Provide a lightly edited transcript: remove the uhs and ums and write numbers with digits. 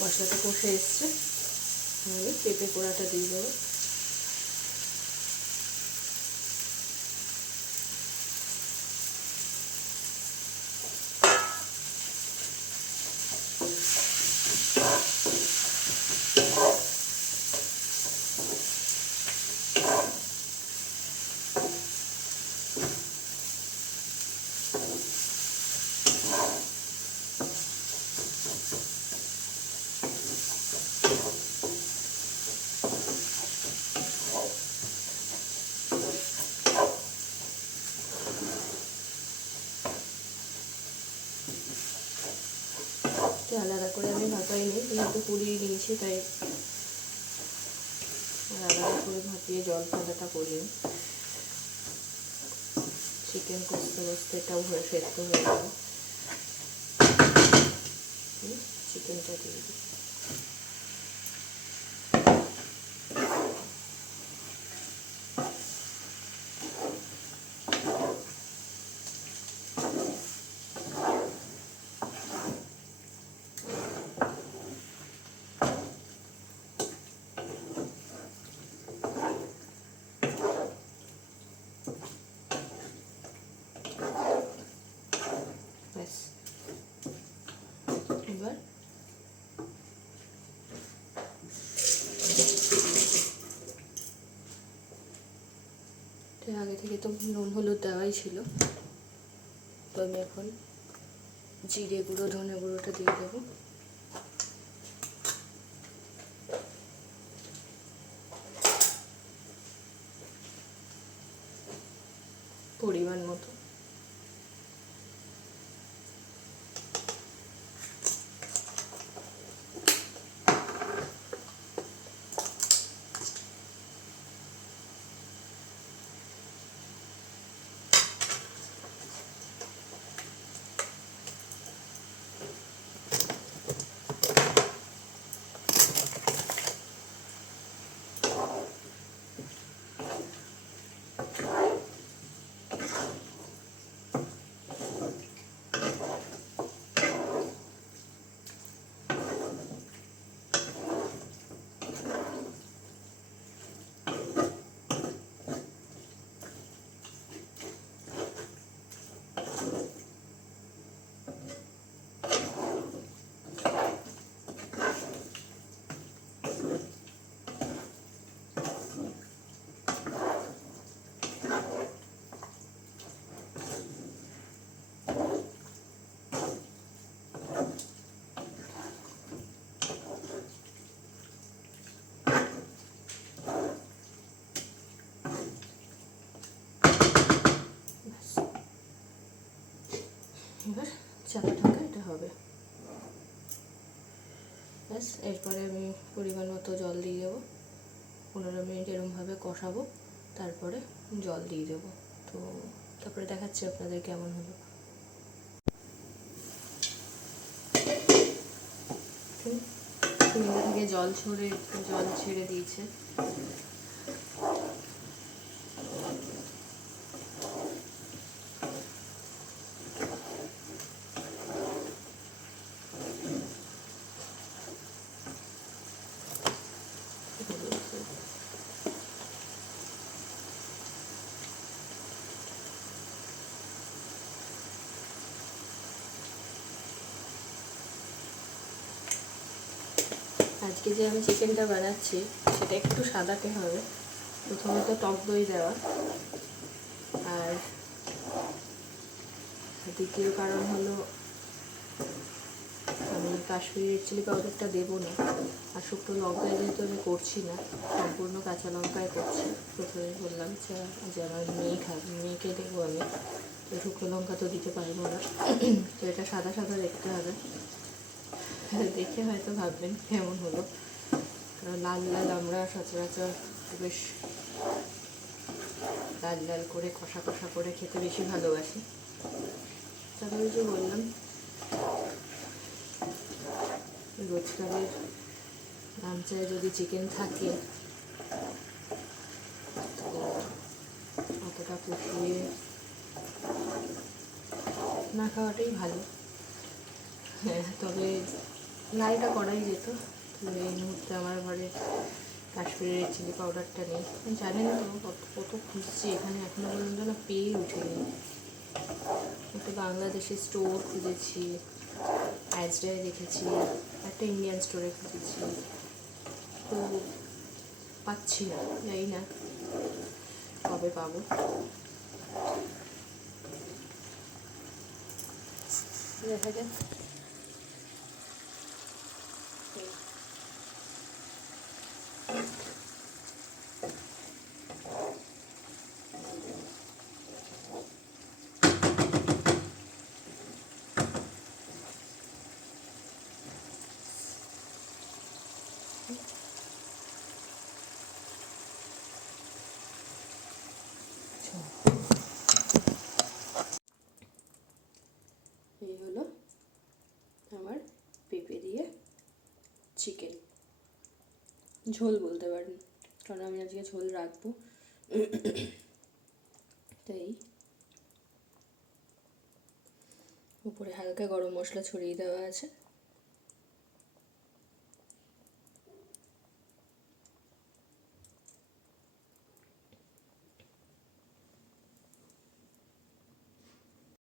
মশলাটা কষে এসছে, আমি পেঁপে কোড়াটা দিয়ে দেবো। আলাদা করে আমি ভাপাইনি, যেহেতু পুড়িয়ে নিয়েছি তাই আলাদা করে ভাপিয়ে জল ফেলাটা করি। চিকেন কষতে কষতে এটাও হয়ে সেদ্ধ হয়ে যাবে। চিকেনটা দিয়ে দিই। ব্যাস, এবার আগে থেকে তো নুন হলুদ দেওয়াই ছিল, তো আমি এখন জিরে গুঁড়ো ধনে গুঁড়োটা দিয়ে দেবো। পরিমাণ মতো। এবার চাপা ঢাকা এটা হবে। ব্যাস, এরপরে আমি পরিমাণ মতো জল দিয়ে দেবো। 15 মিনিট এরমভাবে কষাবো, তারপরে জল দিয়ে দেবো। তো তারপরে দেখাচ্ছি আপনাদের কেমন হলো। থেকে জল ছেড়ে দিয়েছে। আজকে যে আমি চিকেনটা বানাচ্ছি সেটা একটু সাদাতে হবে। প্রথমত টক দই দেওয়া, আর দ্বিতীয় কারণ হলো আমি কাশ্মীরি রেড চিলি পাউডারটা দেবো না। আর শুকনো লঙ্কায় যেহেতু আমি করছি না, সম্পূর্ণ কাঁচা লঙ্কায় করছি। প্রথমে বললাম যে আমার মেয়েকে দেবো আমি, তো শুকনো লঙ্কা তো দিতে পারবো না। তো এটা সাদা সাদা দেখতে হবে। দেখে হয়তো ভাববেন কেমন হলো, কারণ লাল লাল আমরা সচরাচর বেশ লাল লাল করে কষা কষা করে খেতে বেশি ভালোবাসি। তারপরে যে বললাম রোজকারের গামছায় যদি চিকেন থাকে তো অতটা পুষিয়ে না খাওয়াটাই ভালো। তবে লালটা করাই যেত, তো এই মুহূর্তে আমার ঘরে কাশ্মীরি রেড চিলি পাউডারটা নেই। জানেন তো কত কত খুঁজছি এখানে, এখনো পর্যন্ত না পেয়ে উঠিনি। একটা বাংলাদেশি স্টোর খুঁজেছি, অ্যাজরায় দেখেছি, একটা ইন্ডিয়ান স্টোরে খুঁজেছি, তো পাচ্ছি না, জানি না কবে পাবো। দেখা যাক। এই হলো আমার পেঁপে দিয়ে চিকেন ঝোল বলতে পারেন, কারণ আমি আজকে ঝোল রাখবো। তাই উপরে হালকা গরম মশলা ছড়িয়ে দেওয়া আছে।